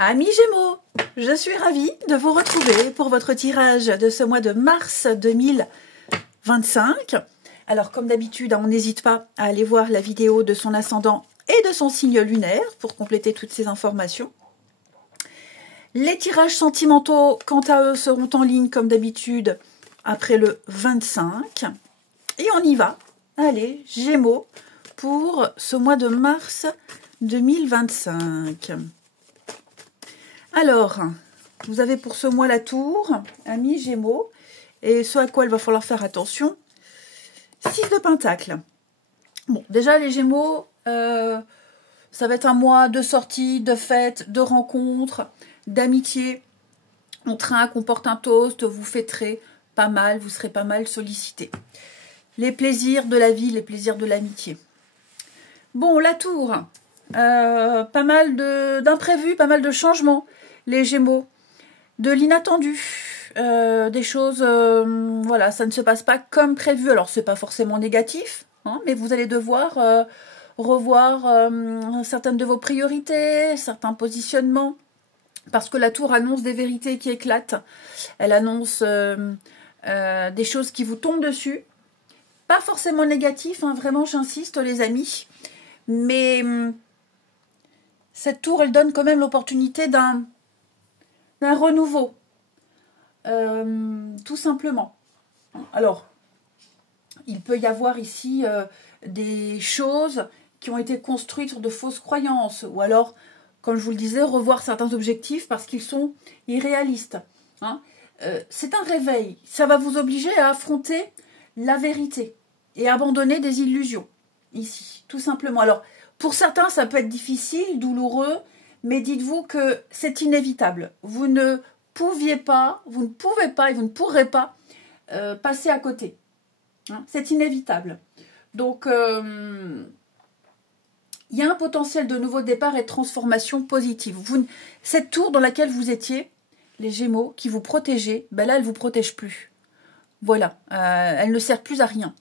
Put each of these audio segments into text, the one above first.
Amis Gémeaux, je suis ravie de vous retrouver pour votre tirage de ce mois de mars 2025. Alors comme d'habitude, on n'hésite pas à aller voir la vidéo de son ascendant et de son signe lunaire pour compléter toutes ces informations. Les tirages sentimentaux, quant à eux, seront en ligne comme d'habitude après le 25. Et on y va. Allez, Gémeaux, pour ce mois de mars 2025. Alors, vous avez pour ce mois la tour, amis Gémeaux, et ce à quoi il va falloir faire attention, 6 de Pentacle. Bon, déjà les Gémeaux, ça va être un mois de sorties, de fêtes, de rencontres, d'amitié. On trinque, on porte un toast, vous fêterez pas mal, vous serez pas mal sollicité. Les plaisirs de la vie, les plaisirs de l'amitié. Bon, la tour, pas mal d'imprévus, pas mal de changements. Les Gémeaux, de l'inattendu, des choses, voilà, ça ne se passe pas comme prévu. Alors, c'est pas forcément négatif, hein, mais vous allez devoir revoir certaines de vos priorités, certains positionnements, parce que la tour annonce des vérités qui éclatent. Elle annonce des choses qui vous tombent dessus. Pas forcément négatif, hein, vraiment, j'insiste, les amis. Mais cette tour, elle donne quand même l'opportunité d'un renouveau, tout simplement. Alors, il peut y avoir ici des choses qui ont été construites sur de fausses croyances, ou alors, comme je vous le disais, revoir certains objectifs parce qu'ils sont irréalistes. Hein. C'est un réveil, ça va vous obliger à affronter la vérité et abandonner des illusions, ici, tout simplement. Alors, pour certains, ça peut être difficile, douloureux, mais dites-vous que c'est inévitable. Vous ne pouvez pas et vous ne pourrez pas passer à côté. Hein, c'est inévitable. Donc, il y a un potentiel de nouveau départ et de transformation positive. Cette tour dans laquelle vous étiez, les Gémeaux, qui vous protégeait, ben là, elle ne vous protège plus. Voilà, elle ne sert plus à rien.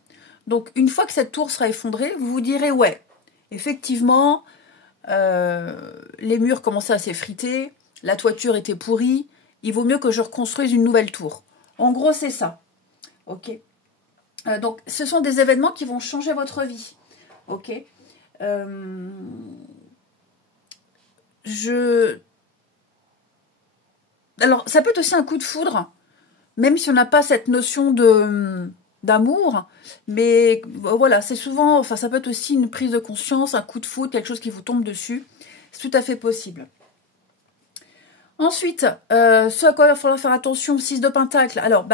Donc, une fois que cette tour sera effondrée, vous vous direz, ouais, effectivement, les murs commençaient à s'effriter, la toiture était pourrie, il vaut mieux que je reconstruise une nouvelle tour. En gros, c'est ça. Ok. Donc, ce sont des événements qui vont changer votre vie. Ok. Alors, ça peut être aussi un coup de foudre, même si on n'a pas cette notion d'amour, mais voilà, c'est souvent, enfin ça peut être aussi une prise de conscience, un coup de foudre, quelque chose qui vous tombe dessus, c'est tout à fait possible. Ensuite, ce à quoi il va falloir faire attention, 6 de Pentacle, alors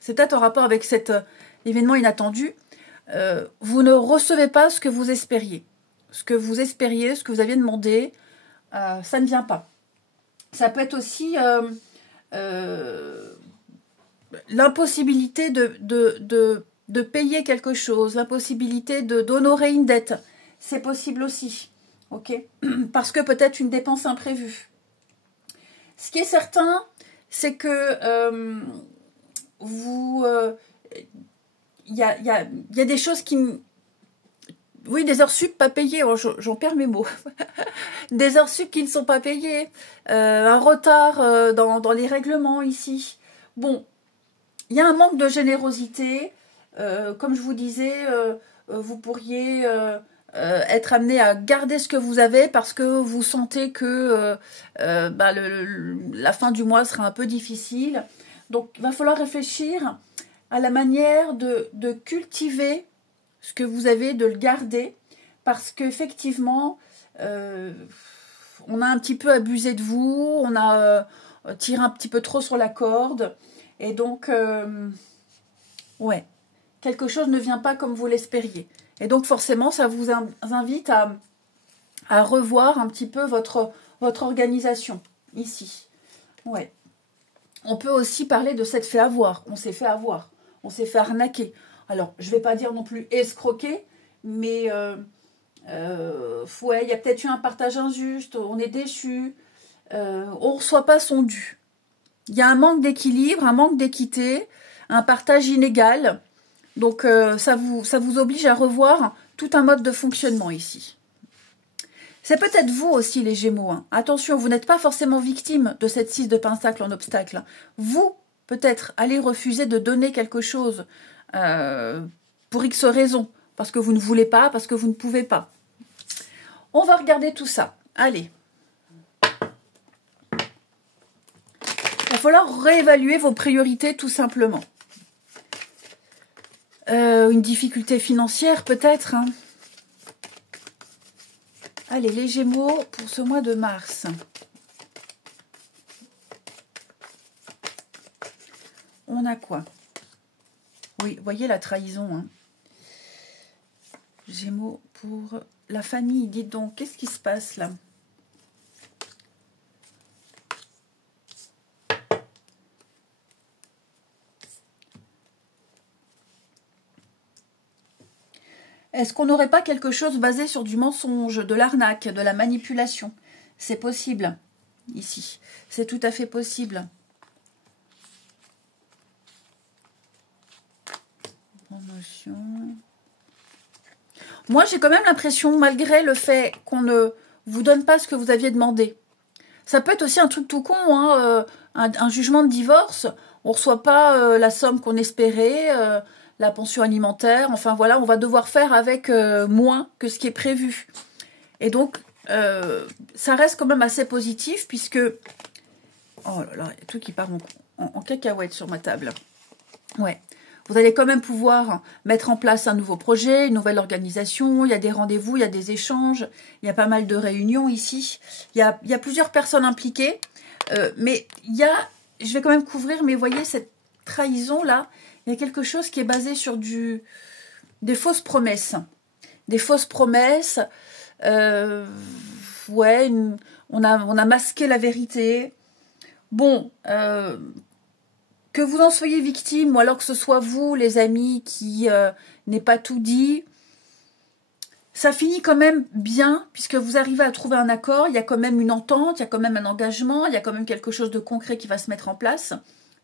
c'est peut-être en rapport avec cet événement inattendu, vous ne recevez pas ce que vous espériez. Ce que vous espériez, ce que vous aviez demandé, ça ne vient pas. Ça peut être aussi l'impossibilité de payer quelque chose, l'impossibilité d'honorer une dette. C'est possible aussi, ok? Parce que peut-être une dépense imprévue. Ce qui est certain, c'est que il y a des choses qui... Oui, des heures sup pas payées, j'en perds mes mots. Des heures sup qui ne sont pas payées, un retard dans les règlements ici. Bon, il y a un manque de générosité. Comme je vous disais, vous pourriez être amené à garder ce que vous avez parce que vous sentez que la fin du mois sera un peu difficile. Donc, il va falloir réfléchir à la manière de cultiver ce que vous avez, de le garder, parce qu'effectivement, on a un petit peu abusé de vous, on a tiré un petit peu trop sur la corde, et donc, ouais, quelque chose ne vient pas comme vous l'espériez. Et donc, forcément, ça vous invite à revoir un petit peu votre organisation, ici. Ouais. On peut aussi parler de s'être fait avoir, on s'est fait avoir, on s'est fait arnaquer. Alors, je ne vais pas dire non plus escroquer, mais ouais, il y a peut-être eu un partage injuste, on est déçu, on ne reçoit pas son dû. Il y a un manque d'équilibre, un manque d'équité, un partage inégal. Donc, ça vous oblige à revoir tout un mode de fonctionnement ici. C'est peut-être vous aussi, les Gémeaux. Hein. Attention, vous n'êtes pas forcément victime de cette 6 de Pentacle en obstacle. Vous, peut-être, allez refuser de donner quelque chose pour X raisons. Parce que vous ne voulez pas, parce que vous ne pouvez pas. On va regarder tout ça. Allez. Il va falloir réévaluer vos priorités, tout simplement. Une difficulté financière, peut-être. Hein. Allez, les Gémeaux, pour ce mois de mars. On a quoi? Oui, voyez la trahison. Hein. Gémeaux pour la famille. Dites donc, qu'est-ce qui se passe là? Est-ce qu'on n'aurait pas quelque chose basé sur du mensonge, de l'arnaque, de la manipulation? C'est possible, ici. C'est tout à fait possible. Promotion. Moi, j'ai quand même l'impression, malgré le fait qu'on ne vous donne pas ce que vous aviez demandé. Ça peut être aussi un truc tout con, hein, un jugement de divorce. On ne reçoit pas la somme qu'on espérait, la pension alimentaire. Enfin, voilà, on va devoir faire avec moins que ce qui est prévu. Et donc, ça reste quand même assez positif, puisque... Oh là là, il y a tout qui part en cacahuète sur ma table. Ouais. Vous allez quand même pouvoir mettre en place un nouveau projet, une nouvelle organisation. Il y a des rendez-vous, il y a des échanges. Il y a pas mal de réunions ici. Il y a plusieurs personnes impliquées. Mais il y a... Je vais quand même couvrir, mais vous voyez, cette trahison-là, il y a quelque chose qui est basé sur des fausses promesses. Des fausses promesses. Ouais, on a masqué la vérité. Bon... que vous en soyez victime, ou alors que ce soit vous, les amis, qui n'aient pas tout dit, ça finit quand même bien, puisque vous arrivez à trouver un accord, il y a quand même une entente, il y a quand même un engagement, il y a quand même quelque chose de concret qui va se mettre en place,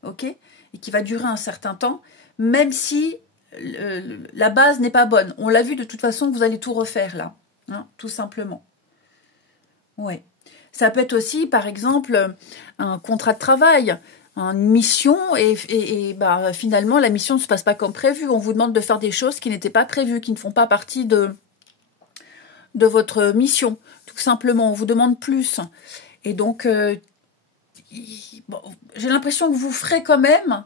ok, et qui va durer un certain temps, même si la base n'est pas bonne. On l'a vu de toute façon, vous allez tout refaire là, hein, tout simplement. Ouais. Ça peut être aussi, par exemple, un contrat de travail, une mission, et bah, finalement, la mission ne se passe pas comme prévu. On vous demande de faire des choses qui n'étaient pas prévues, qui ne font pas partie de votre mission. Tout simplement, on vous demande plus. Et donc, bon, j'ai l'impression que vous ferez quand même,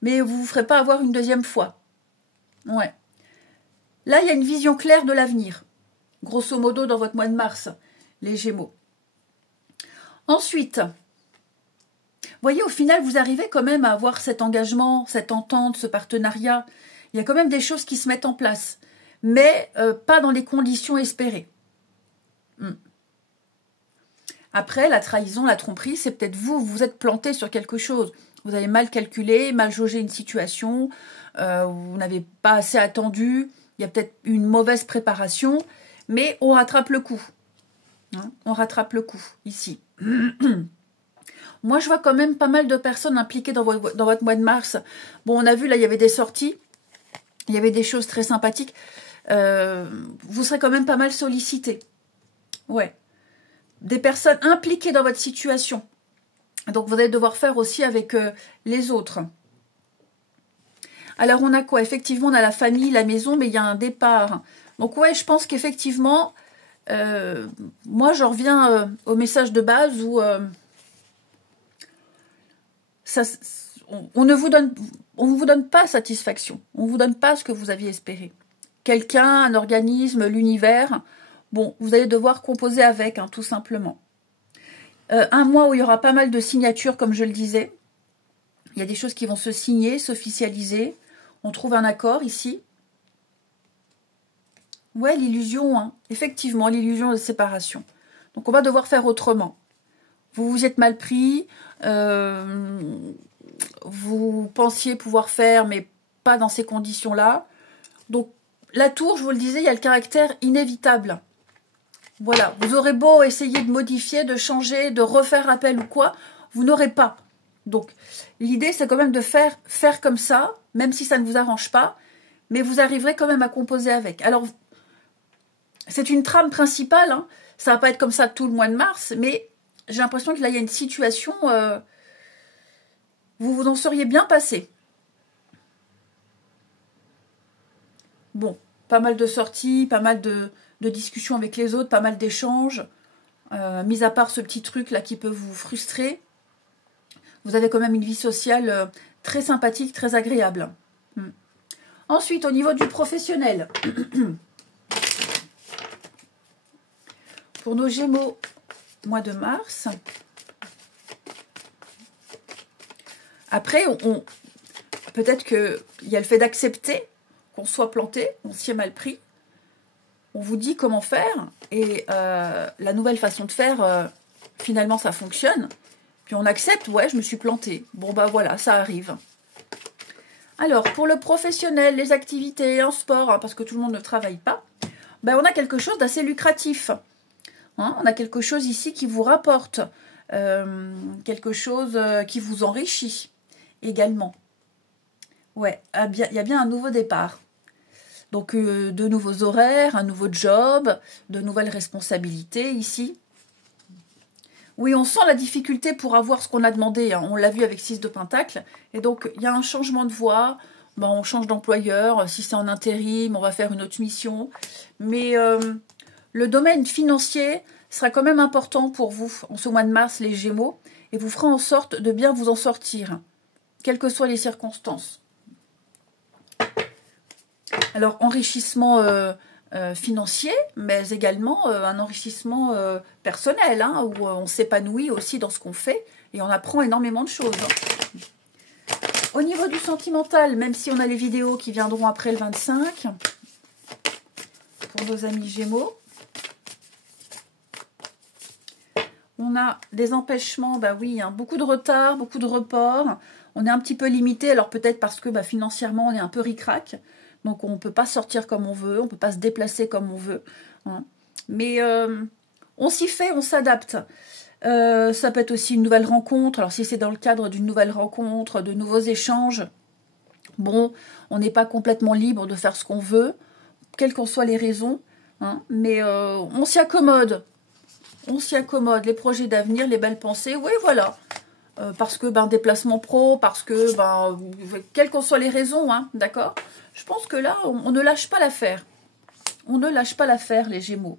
mais vous ne vous ferez pas avoir une deuxième fois. Ouais. Là, il y a une vision claire de l'avenir. Grosso modo, dans votre mois de mars, les Gémeaux. Ensuite... voyez, au final, vous arrivez quand même à avoir cet engagement, cette entente, ce partenariat. Il y a quand même des choses qui se mettent en place, mais pas dans les conditions espérées. Après, la trahison, la tromperie, c'est peut-être vous vous êtes planté sur quelque chose. Vous avez mal calculé, mal jaugé une situation, vous n'avez pas assez attendu, il y a peut-être une mauvaise préparation, mais on rattrape le coup. Hein, on rattrape le coup, ici. Moi, je vois quand même pas mal de personnes impliquées dans votre mois de mars. Bon, on a vu, là, il y avait des sorties. Il y avait des choses très sympathiques. Vous serez quand même pas mal sollicité. Ouais. Des personnes impliquées dans votre situation. Donc, vous allez devoir faire aussi avec les autres. Alors, on a quoi? Effectivement, on a la famille, la maison, mais il y a un départ. Donc, ouais, je pense qu'effectivement, moi, j'en reviens au message de base où... on ne vous donne pas satisfaction. On ne vous donne pas ce que vous aviez espéré. Quelqu'un, un organisme, l'univers, bon, vous allez devoir composer avec, hein, tout simplement. Un mois où il y aura pas mal de signatures, comme je le disais. Il y a des choses qui vont se signer, s'officialiser. On trouve un accord ici. Ouais, l'illusion, hein. Effectivement, l'illusion de séparation. Donc, on va devoir faire autrement. Vous vous êtes mal pris, vous pensiez pouvoir faire, mais pas dans ces conditions-là. Donc, la tour, je vous le disais, il y a le caractère inévitable. Voilà, vous aurez beau essayer de modifier, de changer, de refaire appel ou quoi, vous n'aurez pas. Donc, l'idée, c'est quand même de faire comme ça, même si ça ne vous arrange pas, mais vous arriverez quand même à composer avec. Alors, c'est une trame principale, hein. Ça va pas être comme ça tout le mois de mars, mais j'ai l'impression que là, il y a une situation, vous vous en seriez bien passé. Bon, pas mal de sorties, pas mal de discussions avec les autres, pas mal d'échanges. Mis à part ce petit truc là qui peut vous frustrer, vous avez quand même une vie sociale très sympathique, très agréable. Ensuite, au niveau du professionnel, pour nos Gémeaux, mois de mars. Après, peut-être qu'il y a le fait d'accepter qu'on soit planté, on s'y est mal pris. On vous dit comment faire et la nouvelle façon de faire, finalement, ça fonctionne. Puis on accepte, ouais, je me suis plantée. Bon, bah voilà, ça arrive. Alors, pour le professionnel, les activités en sport, hein, parce que tout le monde ne travaille pas, ben, on a quelque chose d'assez lucratif. Hein, on a quelque chose ici qui vous rapporte, quelque chose qui vous enrichit également. Ouais, il y a bien un nouveau départ. Donc, de nouveaux horaires, un nouveau job, de nouvelles responsabilités ici. Oui, on sent la difficulté pour avoir ce qu'on a demandé. Hein. On l'a vu avec 6 de Pentacle. Et donc, il y a un changement de voie. Ben, on change d'employeur. Si c'est en intérim, on va faire une autre mission. Mais le domaine financier sera quand même important pour vous en ce mois de mars, les Gémeaux. Et vous ferez en sorte de bien vous en sortir, quelles que soient les circonstances. Alors, enrichissement financier, mais également un enrichissement personnel, hein, où on s'épanouit aussi dans ce qu'on fait et on apprend énormément de choses. Au niveau du sentimental, même si on a les vidéos qui viendront après le 25, pour nos amis Gémeaux, on a des empêchements, bah oui, hein, beaucoup de retard, beaucoup de reports. On est un petit peu limité, alors peut-être parce que financièrement, on est un peu ric-rac. Donc, on ne peut pas sortir comme on veut, on ne peut pas se déplacer comme on veut. Hein. Mais on s'y fait, on s'adapte. Ça peut être aussi une nouvelle rencontre. Alors, si c'est dans le cadre d'une nouvelle rencontre, de nouveaux échanges, bon, on n'est pas complètement libre de faire ce qu'on veut, quelles qu'en soient les raisons. Hein. Mais on s'y accommode. On s'y accommode. Les projets d'avenir, les belles pensées, oui, voilà. Parce que, déplacement pro, parce que, quelles qu'en soient les raisons, hein, d'accord ? Je pense que là, on ne lâche pas l'affaire. On ne lâche pas l'affaire, les Gémeaux.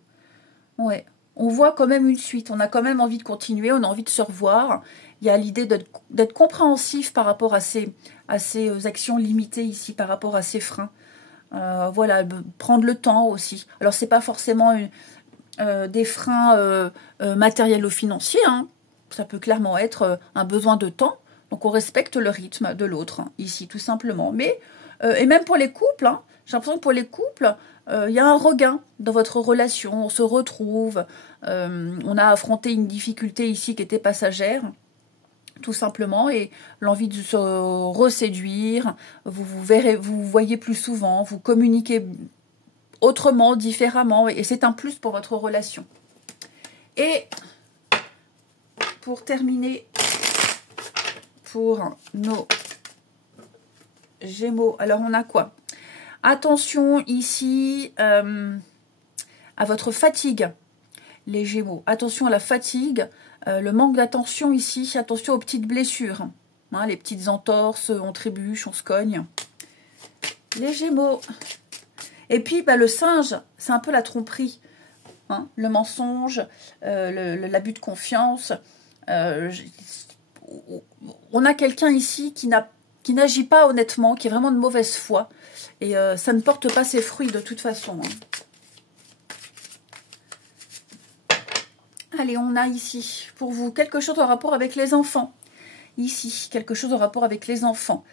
Ouais. On voit quand même une suite. On a quand même envie de continuer. On a envie de se revoir. Il y a l'idée d'être compréhensif par rapport à ces actions limitées ici, par rapport à ces freins. Voilà, prendre le temps aussi. Alors, c'est pas forcément des freins matériels ou financiers. Hein. Ça peut clairement être un besoin de temps. Donc, on respecte le rythme de l'autre, hein, ici, tout simplement. Mais et même pour les couples, hein, j'ai l'impression que pour les couples, il y a un regain dans votre relation, on se retrouve, on a affronté une difficulté ici qui était passagère, tout simplement, et l'envie de se reséduire, vous voyez plus souvent, vous communiquez autrement, différemment, et c'est un plus pour votre relation. Et pour terminer, pour nos Gémeaux, alors on a quoi? Attention ici à votre fatigue, les Gémeaux. Attention à la fatigue, le manque d'attention ici. Attention aux petites blessures, hein, les petites entorses, on trébuche, on se cogne. Les Gémeaux. Et puis le singe, c'est un peu la tromperie, hein, le mensonge, l'abus de confiance. On a quelqu'un ici qui n'agit pas honnêtement, qui est vraiment de mauvaise foi. Et ça ne porte pas ses fruits de toute façon. Hein. Allez, on a ici, pour vous, quelque chose en rapport avec les enfants. Ici, quelque chose en rapport avec les enfants.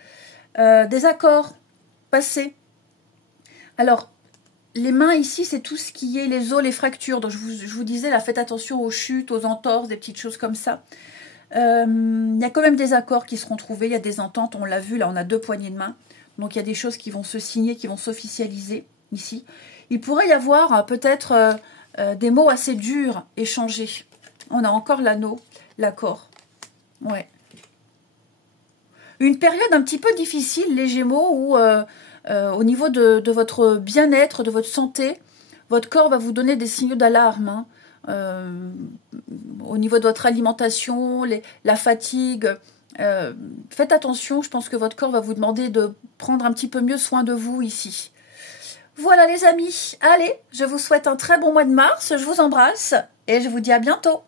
Des accords passés. Alors, les mains ici, c'est tout ce qui est les os, les fractures. Donc, je vous disais, là, faites attention aux chutes, aux entorses, des petites choses comme ça. Il y a quand même des accords qui seront trouvés. Il y a des ententes, on l'a vu, là, on a 2 poignées de main. Donc, il y a des choses qui vont se signer, qui vont s'officialiser ici. Il pourrait y avoir peut-être des mots assez durs échangés. On a encore l'anneau, l'accord. Ouais. Une période un petit peu difficile, les Gémeaux, où au niveau de votre bien-être, de votre santé, votre corps va vous donner des signaux d'alarme. Hein. au niveau de votre alimentation, la fatigue. Faites attention, je pense que votre corps va vous demander de prendre un petit peu mieux soin de vous ici. Voilà les amis, allez, je vous souhaite un très bon mois de mars, je vous embrasse et je vous dis à bientôt.